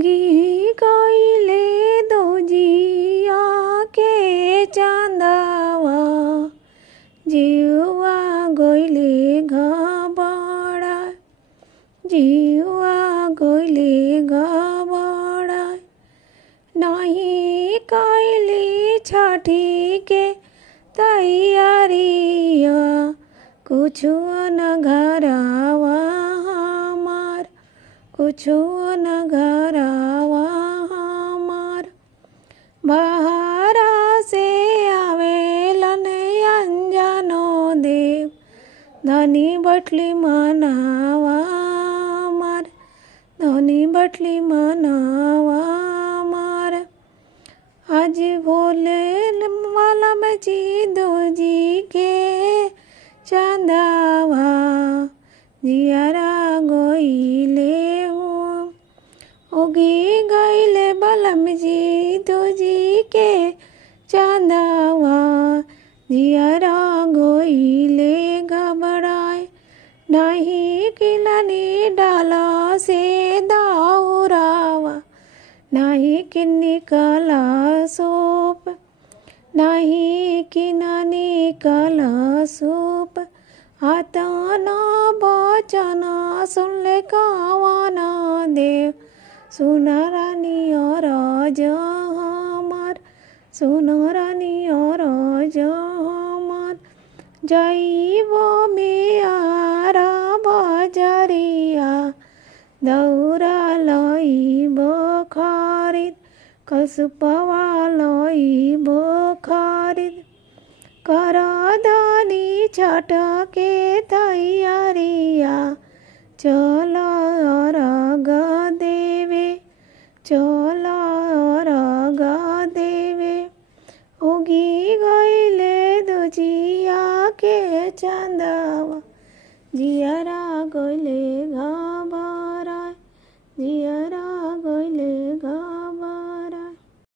उगी गईले दोजिया के चांदावा जीवा गईले घबड़ा जीवा गईले घबड़ा नहीं कैली छठी के तैयारिया कुछो न घरवा हमार कुछो न घरवा हमार बहरा से आवेलन अंजनो देव धनी बटली मनावा मार धनी बटली मनावा मार आज भोले वाला में दो जी के चांदावा जियारा गईले हो उगी गईले बलम जी दो जी के चांदावा जियारा गईले घबराए नहीं किलनी डाला से दाउरावा नहीं कि निकला सूप नहीं कि न निकला सूप आतना बचना सुन ले कावाना देव सुना रानी और हमार सुनो रानी और हमार जाइबो मियारा बजरिया दौरा लइबो खरीद कसुपवा लइबो खरीद कर धनी छठ के तैयारिया चल अर्घ देवे चल अर्घ देवे उगी गईले दोजिया के चांदवा जियारा गईले घ